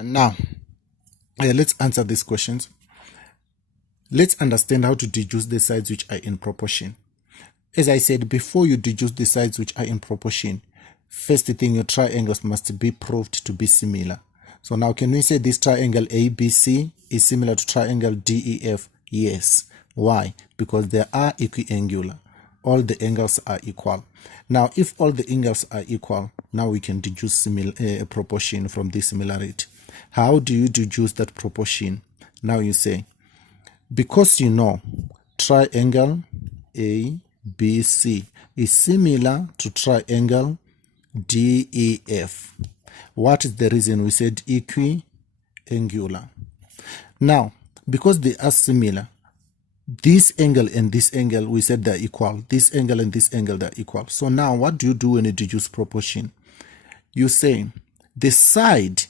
And now, let's answer these questions. Let's understand how to deduce the sides which are in proportion. As I said, before you deduce the sides which are in proportion, first thing, your triangles must be proved to be similar. So now, can we say this triangle ABC is similar to triangle DEF? Yes. Why? Because they are equiangular. All the angles are equal. Now, if all the angles are equal, now we can deduce proportion from this similarity. How do you deduce that proportion? Now you say, because you know triangle ABC is similar to triangle DEF. What is the reason we said equiangular? Now, because they are similar, this angle and this angle, we said they're equal. This angle and this angle, they're equal. So now, what do you do when you deduce proportion? You say the side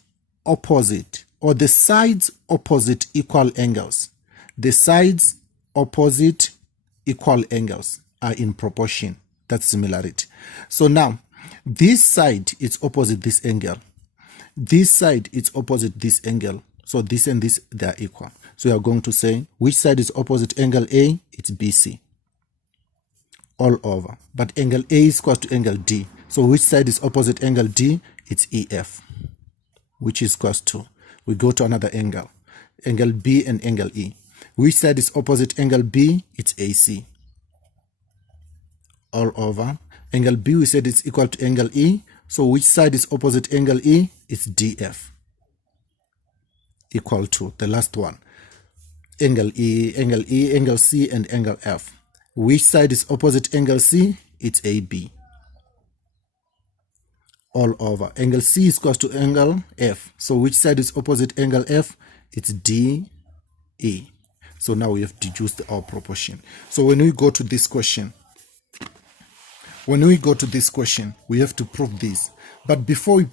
opposite, or the sides opposite equal angles. The sides opposite equal angles are in proportion. That's similarity. So now, this side is opposite this angle. This side is opposite this angle. So this and this, they are equal. So you are going to say, which side is opposite angle A? It's BC. All over. But angle A is equal to angle D. So which side is opposite angle D? It's EF, which is equal to, we go to another angle. Angle B and angle E. Which side is opposite angle B? It's AC. All over. Angle B, we said it's equal to angle E. So which side is opposite angle E? It's DF. Equal to the last one. Angle E, angle C, and angle F. Which side is opposite angle C? It's AB. All over. Angle C is equal to angle F. So which side is opposite angle F? It's DE. So now we have deduced our proportion. So when we go to this question, we have to prove this. But before we prove